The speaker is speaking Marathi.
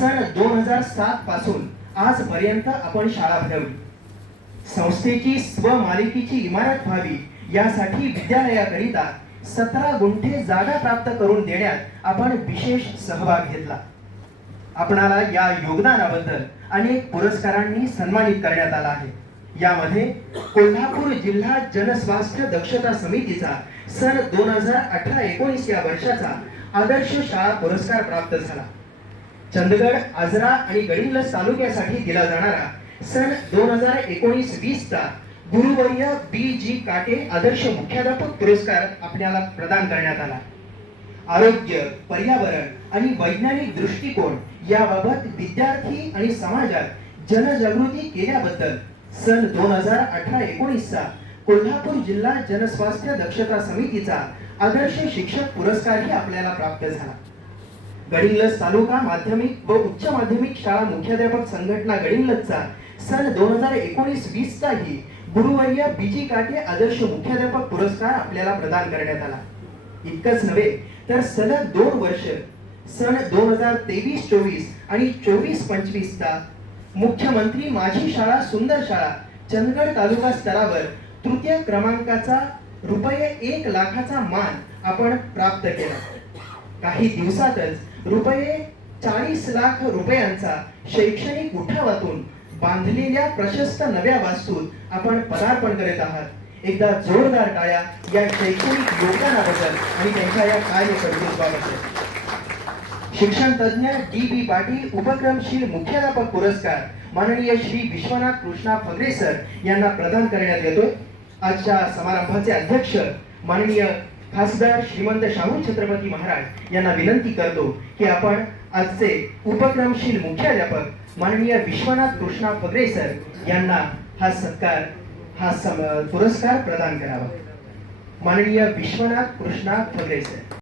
सन 2007 पासून आजपर्यंत आपण शाळा भरवली. संस्थेची स्वमालिकीची इमारत व्हावी यासाठी विद्यालयाकरिता 17 गुंठे जागा प्राप्त करून देण्यात आपण विशेष सहभाग घेतला. आपणाला या योगदानाबद्दल अनेक पुरस्कारांनी सन्मानित करण्यात आला आहे. यामध्ये कोल्हापूर जिल्हा जनस्वास्थ्य दक्षता समितीचा सन 2018-19 या वर्षाचा आदर्श शाळा पुरस्कार प्राप्त झाला. चंदगड, आजरा आणि गडिंग्लज तालुक्यासाठी दिला जाणारा सन 2019-20 चा गुरुवर्य बी.जी. काटे आदर्श मुख्याध्यापक पुरस्कार आपल्याला प्रदान करण्यात आला. आरोग्य, पर्यावरण आणि वैज्ञानिक दृष्टिकोन याबाबत विद्यार्थी आणि समाजात जनजागृती केल्याबद्दल सन 2018-19 चा कोल्हापूर जिल्हा जनस्वास्थ्य दक्षता समितीचा आदर्श शिक्षक पुरस्कारही आपल्याला प्राप्त झाला. गडिंग्लज तालुका माध्यमिक व उच्च माध्यमिक शाळा मुख्याध्यापक संघटना गडिंग्लजचा सन 2019-20 चाही गुरुवर्य बी.जी. काटे आदर्श मुख्याध्यापक पुरस्कार आपल्याला प्रदान करण्यात आला. इतकंच नव्हे तर सलग 2 वर्ष सन 2023-24 आणि 24-25 चा मुख्यमंत्री माझी शाळा सुंदर शाळा चंदगड तालुका स्तरावर तृतीय क्रमांकाचा रुपये 1 लाखाचा मान आपण प्राप्त केला. काही दिवसातच रुपये 40 लाख रुपयांचा शैक्षणिक उठावातून बांधलेल्या प्रशस्त नव्या वास्तूत आपण पदार्पण करत आहात. एकदा जोरदार टाळ्या या शैक्षणिक योगदानाबद्दल आणि त्यांच्या या कार्यकर्तृत्वाबद्दल. शिक्षण तज्ञ डी.बी. पाटील उपक्रमशील मुख्याध्यापक पुरस्कार माननीय श्री विश्वनाथ कृष्णा फगरे सर यांना प्रदान करण्यात येतोय. आजच्या समारंभाचे अध्यक्ष माननीय खासदार श्रीमंत शाहू छत्रपती महाराज यांना विनंती करतो की आपण आजचे उपक्रमशील मुख्याध्यापक माननीय विश्वनाथ कृष्णा फगरे सर यांना हा पुरस्कार प्रदान करावा. माननीय विश्वनाथ कृष्णा फगरे सर.